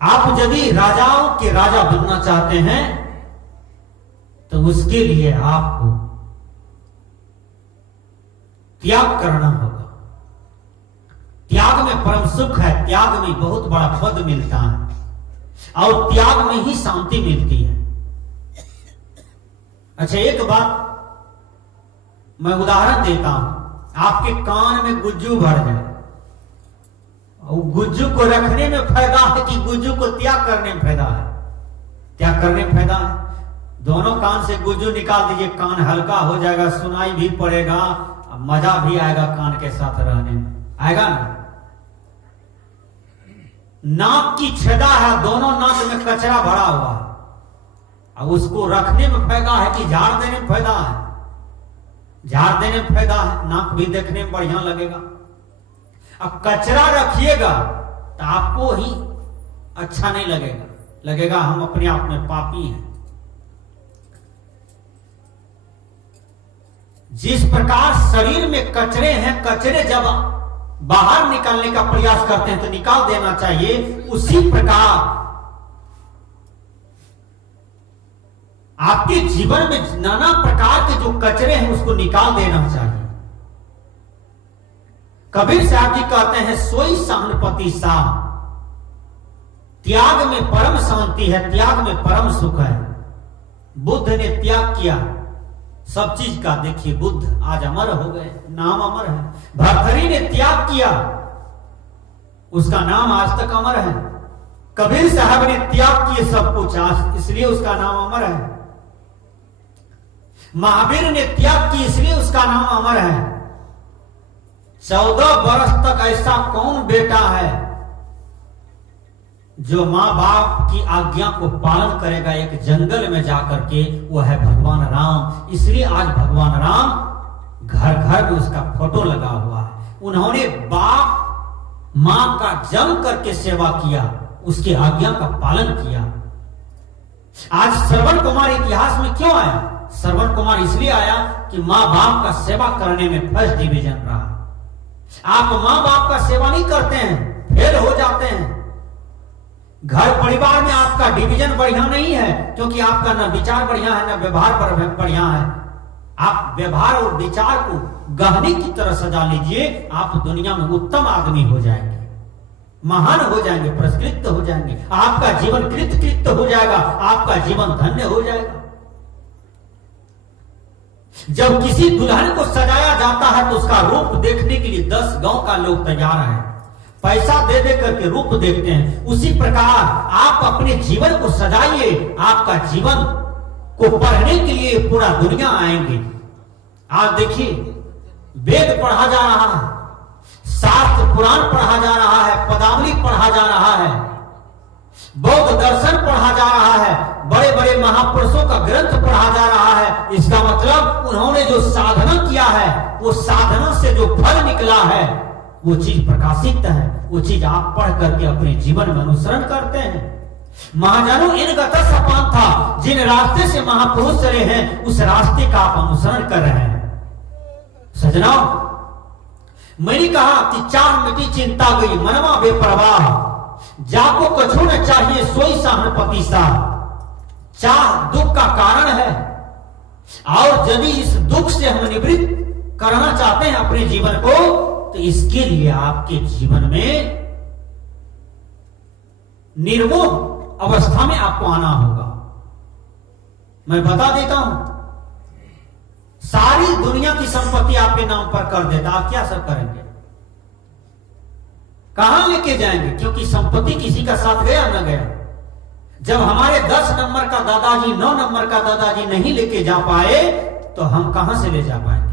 आप यदि राजाओं के राजा बनना चाहते हैं तो उसके लिए आपको त्याग करना होगा। त्याग में परम सुख है, त्याग में बहुत बड़ा पद मिलता है और त्याग में ही शांति मिलती है। अच्छा, एक बात मैं उदाहरण देता हूं। आपके कान में गुज्जू भर जाए और गुज्जू को रखने में फायदा है कि गुज्जू को त्याग करने में फायदा है? त्याग करने में फायदा है। दोनों कान से गुज्जू निकाल दीजिए, कान हल्का हो जाएगा, सुनाई भी पड़ेगा, मजा भी आएगा कान के साथ रहने में, आएगा ना? नाक की छेदा है, दोनों नाक में कचरा भरा हुआ है, अब उसको रखने में फायदा है कि झाड़ देने में फायदा है? झाड़ देने में फायदा है, नाक भी देखने में बढ़िया लगेगा। अब कचरा रखिएगा तो आपको ही अच्छा नहीं लगेगा, लगेगा हम अपने आप में पापी हैं। जिस प्रकार शरीर में कचरे हैं, कचरे जब बाहर निकालने का प्रयास करते हैं तो निकाल देना चाहिए, उसी प्रकार आपके जीवन में नाना प्रकार के जो कचरे हैं उसको निकाल देना चाहिए। कबीर साहब जी कहते हैं, सोई सहनपति सा, त्याग में परम शांति है, त्याग में परम सुख है। बुद्ध ने त्याग किया सब चीज का, देखिए बुद्ध आज अमर हो गए, नाम अमर है। भर्तृहरि ने त्याग किया, उसका नाम आज तक अमर है। कबीर साहब ने त्याग किए सब कुछ, आज इसलिए उसका नाम अमर है। महावीर ने त्याग की, इसलिए उसका नाम अमर है। 14 वर्ष तक ऐसा कौन बेटा है जो मां बाप की आज्ञा को पालन करेगा एक जंगल में जाकर के? वो है भगवान राम। इसलिए आज भगवान राम घर घर में उसका फोटो लगा हुआ है। उन्होंने बाप मां का जम करके सेवा किया, उसकी आज्ञा का पालन किया। आज श्रवण कुमार इतिहास में क्यों आया? श्रवण कुमार इसलिए आया कि मां बाप का सेवा करने में फर्स्ट डिवीजन रहा। आप मां बाप का सेवा नहीं करते हैं, फेल हो जाते हैं। घर परिवार में आपका डिवीजन बढ़िया नहीं है, क्योंकि आपका न विचार बढ़िया है, न व्यवहार बढ़िया है। आप व्यवहार और विचार को गहने की तरह सजा लीजिए, आप दुनिया में उत्तम आदमी हो जाएंगे, महान हो जाएंगे, पुरस्कृत हो जाएंगे, आपका जीवन कृत हो जाएगा, आपका जीवन धन्य हो जाएगा। जब किसी दुल्हन को सजाया जाता है तो उसका रूप देखने के लिए 10 गांव का लोग तैयार है, पैसा दे दे करके रूप देखते हैं। उसी प्रकार आप अपने जीवन को सजाइए, आपका जीवन को पढ़ने के लिए पूरा दुनिया आएंगे। आज देखिए वेद पढ़ा जा रहा है, शास्त्र पुराण पढ़ा जा रहा है, पदावली पढ़ा जा रहा है, बौद्ध दर्शन पढ़ा जा रहा है, बड़े बड़े महापुरुषों का ग्रंथ पढ़ा जा रहा है। इसका मतलब उन्होंने जो साधना किया है, वो साधना से जो फल निकला है वो चीज प्रकाशित है, वो चीज आप पढ़ करके अपने जीवन में अनुसरण करते हैं। महाजनों, इन गता सपान था, जिन रास्ते से महापुरुष चले हैं उस रास्ते का आप अनुसरण कर रहे हैं। सजनाओ, मैंने कहा कि चाह मिटी चिंता गई मनवा बेपरवाह, जाको कछु न चाहिए सोई सहनपति सा। चाह दुख का कारण है, और यदि इस दुख से हम निवृत्त करना चाहते हैं अपने जीवन को, तो इसके लिए आपके जीवन में निर्मोह अवस्था में आपको आना होगा। मैं बता देता हूं, सारी दुनिया की संपत्ति आपके नाम पर कर देता, आप क्या सब करेंगे? कहां लेके जाएंगे? क्योंकि संपत्ति किसी का साथ गया न गया। जब हमारे 10 नंबर का दादाजी 9 नंबर का दादाजी नहीं लेके जा पाए तो हम कहां से ले जा पाएंगे?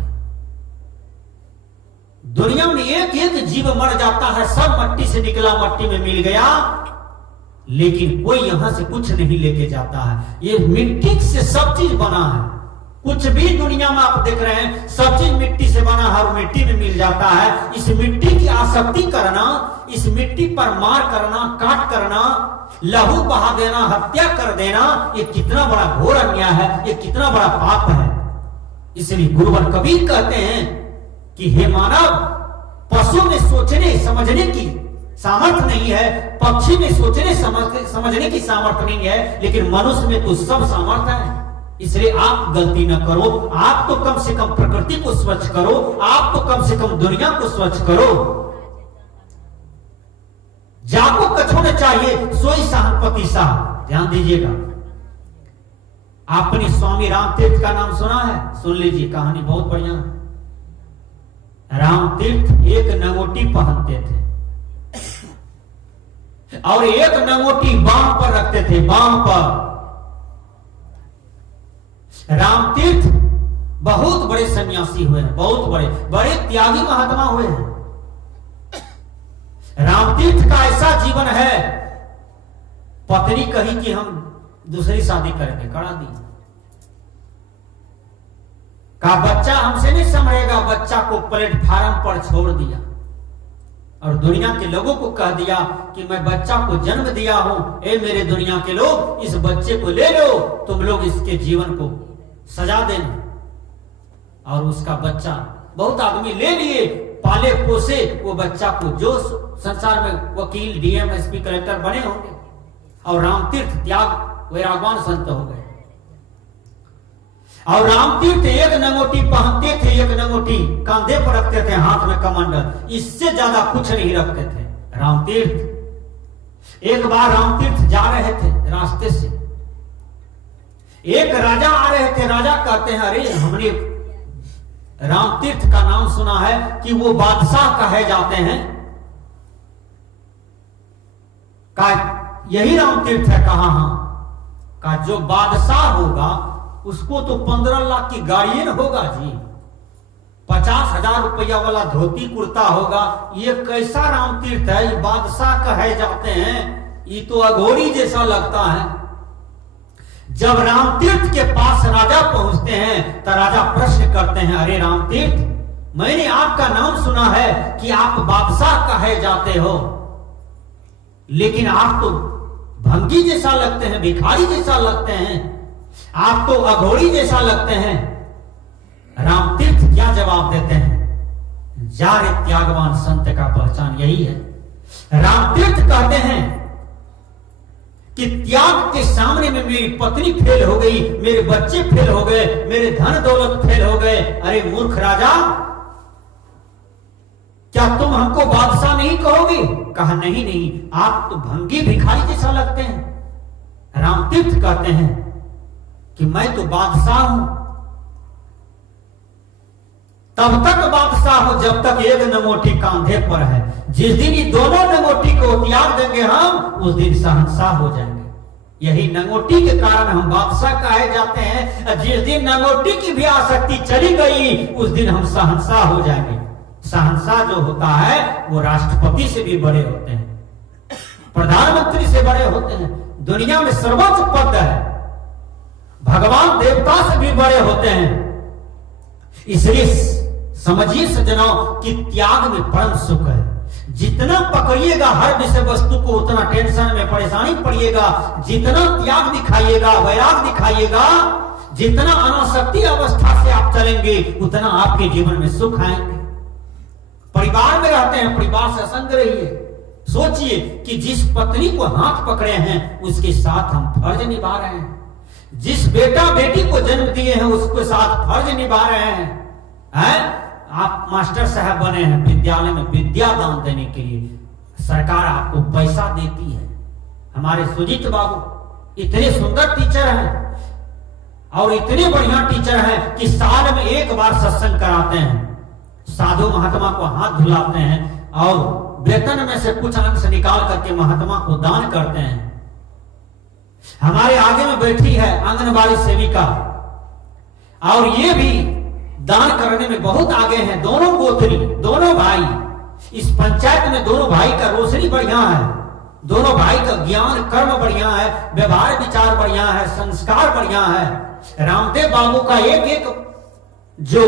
दुनिया में एक एक जीव मर जाता है, सब मट्टी से निकला मट्टी में मिल गया, लेकिन कोई यहां से कुछ नहीं लेके जाता है। ये मिट्टी से सब चीज बना है, कुछ भी दुनिया में आप देख रहे हैं सब चीज मिट्टी से बना है और मिट्टी में मिल जाता है। इस मिट्टी की आसक्ति करना, इस मिट्टी पर मार करना, काट करना, लहू बहा देना, हत्या कर देना, ये कितना बड़ा घोर अन्याय है, ये कितना बड़ा पाप है। इसलिए गुरुवर कबीर कहते हैं कि हे मानव, पशु में सोचने समझने की सामर्थ्य नहीं है, पक्षी में सोचने समझने की सामर्थ्य नहीं है, लेकिन मनुष्य में तो सब सामर्थ्य है। इसलिए आप गलती न करो, आप तो कम से कम प्रकृति को स्वच्छ करो, आप तो कम से कम दुनिया को स्वच्छ करो। जाको कछो न चाहिए सोई सहनपति साह। ध्यान दीजिएगा, आपने स्वामी रामतीर्थ का नाम सुना है? सुन लीजिए, कहानी बहुत बढ़िया है। रामतीर्थ एक नंगोटी पहनते थे और एक नंगोटी बांह पर रखते थे, बांह पर। रामतीर्थ बहुत बड़े सन्यासी हुए हैं, बहुत बड़े बड़े त्यागी महात्मा हुए हैं। रामतीर्थ का ऐसा जीवन है, पत्नी कही कि हम दूसरी शादी करेंगे, करा दी। का बच्चा हमसे नहीं संभलेगा, बच्चा को प्लेटफार्म पर छोड़ दिया और दुनिया के लोगों को कह दिया कि मैं बच्चा को जन्म दिया हूं, ए मेरे दुनिया के लोग, इस बच्चे को ले लो, तुम लोग इसके जीवन को सजा देना। और उसका बच्चा बहुत आदमी ले लिए, पाले पोसे वो बच्चा को, जो संसार में वकील, डीएम, एसपी, कलेक्टर बने होंगे। और रामतीर्थ त्याग वैरागवान संत हो गए। और रामतीर्थ एक नंगोटी पहनते थे, एक नंगोटी कंधे पर रखते थे, हाथ में कमंडल, इससे ज्यादा कुछ नहीं रखते थे रामतीर्थ। एक बार रामतीर्थ जा रहे थे रास्ते से, एक राजा आ रहे थे। राजा कहते हैं, अरे हमने रामतीर्थ का नाम सुना है कि वो बादशाह कहे जाते हैं। का यही रामतीर्थ है? कहा हाँ। का जो बादशाह होगा उसको तो 15 लाख की गाड़ी न होगा जी, 50,000 रुपया वाला धोती कुर्ता होगा। ये कैसा रामतीर्थ है? ये बादशाह कहे जाते हैं, ये तो अघोरी जैसा लगता है। जब रामतीर्थ के पास राजा पहुंचते हैं तो राजा प्रश्न करते हैं, अरे रामतीर्थ, मैंने आपका नाम सुना है कि आप बादशाह कहे जाते हो, लेकिन आप तो भंगी जैसा लगते हैं, भिखारी जैसा लगते हैं, आप तो अघोरी जैसा लगते हैं। रामतीर्थ क्या जवाब देते हैं? जा रे त्यागवान संत का पहचान यही है। रामतीर्थ कहते हैं कि त्याग के सामने में मेरी पत्नी फेल हो गई, मेरे बच्चे फेल हो गए, मेरे धन दौलत फेल हो गए। अरे मूर्ख राजा, क्या तुम हमको बादशाह नहीं कहोगे? कहा नहीं नहीं, आप तो भंगी भिखारी जैसा लगते हैं। रामतीर्थ कहते हैं कि मैं तो बादशाह हूं, तब तक बादशाह हूं जब तक एक नंगोटी कांधे पर है। जिस दिन ये दोनों नंगोटी को त्याग देंगे हम, उस दिन शहंशाह हो जाएंगे। यही नंगोटी के कारण हम बादशाह कहे जाते हैं। जिस दिन नंगोटी की भी आसक्ति चली गई, उस दिन हम शहंशाह हो जाएंगे। शहंशाह जो होता है वो राष्ट्रपति से भी बड़े होते हैं, प्रधानमंत्री से बड़े होते हैं, दुनिया में सर्वोच्च पद है, भगवान देवता से भी बड़े होते हैं। इसलिए समझिए सज्जनों कि त्याग में परम सुख है। जितना पकड़िएगा हर विषय वस्तु को, उतना टेंशन में परेशानी पड़िएगा। जितना त्याग दिखाइएगा, वैराग दिखाइएगा, जितना अनासक्ति अवस्था से आप चलेंगे, उतना आपके जीवन में सुख आएंगे। परिवार में रहते हैं, परिवार से संग रहिए। सोचिए कि जिस पत्नी को हाथ पकड़े हैं उसके साथ हम फर्ज निभा रहे हैं, जिस बेटा बेटी को जन्म दिए हैं उसके साथ फर्ज निभा रहे हैं। आप मास्टर साहब बने हैं, विद्यालय में विद्या दान देने के लिए सरकार आपको पैसा देती है। हमारे सुजीत बाबू इतने सुंदर टीचर हैं और इतने बढ़िया टीचर हैं कि साल में एक बार सत्संग कराते हैं, साधु महात्मा को हाथ धुलाते हैं और वेतन में से कुछ अंश निकाल करके महात्मा को दान करते हैं। हमारे आगे में बैठी है आंगनबाड़ी सेविका, और ये भी दान करने में बहुत आगे हैं। दोनों गोत्री, दोनों भाई, इस पंचायत में दोनों भाई का रोशनी बढ़िया है, दोनों भाई का ज्ञान कर्म बढ़िया है, व्यवहार विचार बढ़िया है, संस्कार बढ़िया है। रामदेव बाबू का एक एक जो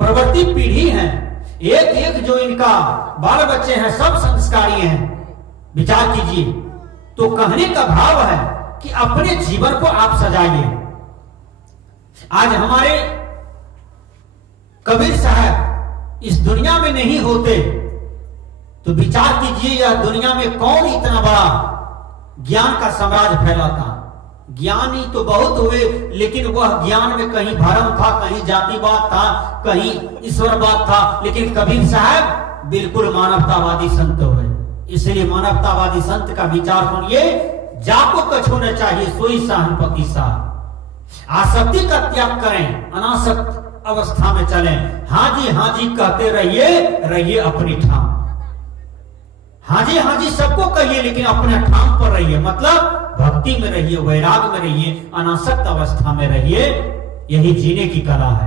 प्रवृत्ति पीढ़ी है, एक एक जो इनका बाल बच्चे हैं, सब संस्कारी हैं। विचार कीजिए। तो कहने का भाव है कि अपने जीवन को आप सजाइए। आज हमारे कबीर साहब इस दुनिया में नहीं होते तो विचार कीजिए, यह दुनिया में कौन इतना बड़ा ज्ञान का साम्राज्य फैला था। ज्ञानी तो बहुत हुए, लेकिन वह ज्ञान में कहीं भरम था, कहीं जातिवाद था, कहीं ईश्वरवाद था। लेकिन कबीर साहब बिल्कुल मानवतावादी संत हुए। इसलिए मानवतावादी संत का विचार सुनिए, जाको कछो न चाहिए सोई सहनपति सा। आसक्ति का त्याग करें, अनासक्त अवस्था में चलें। हाँ जी कहते रहिए अपनी ठाम। हाँ जी सबको कहिए, लेकिन अपने ठाम पर रहिए। मतलब भक्ति में रहिए, वैराग में रहिए, अनासक्त अवस्था में रहिए। यही जीने की कला है।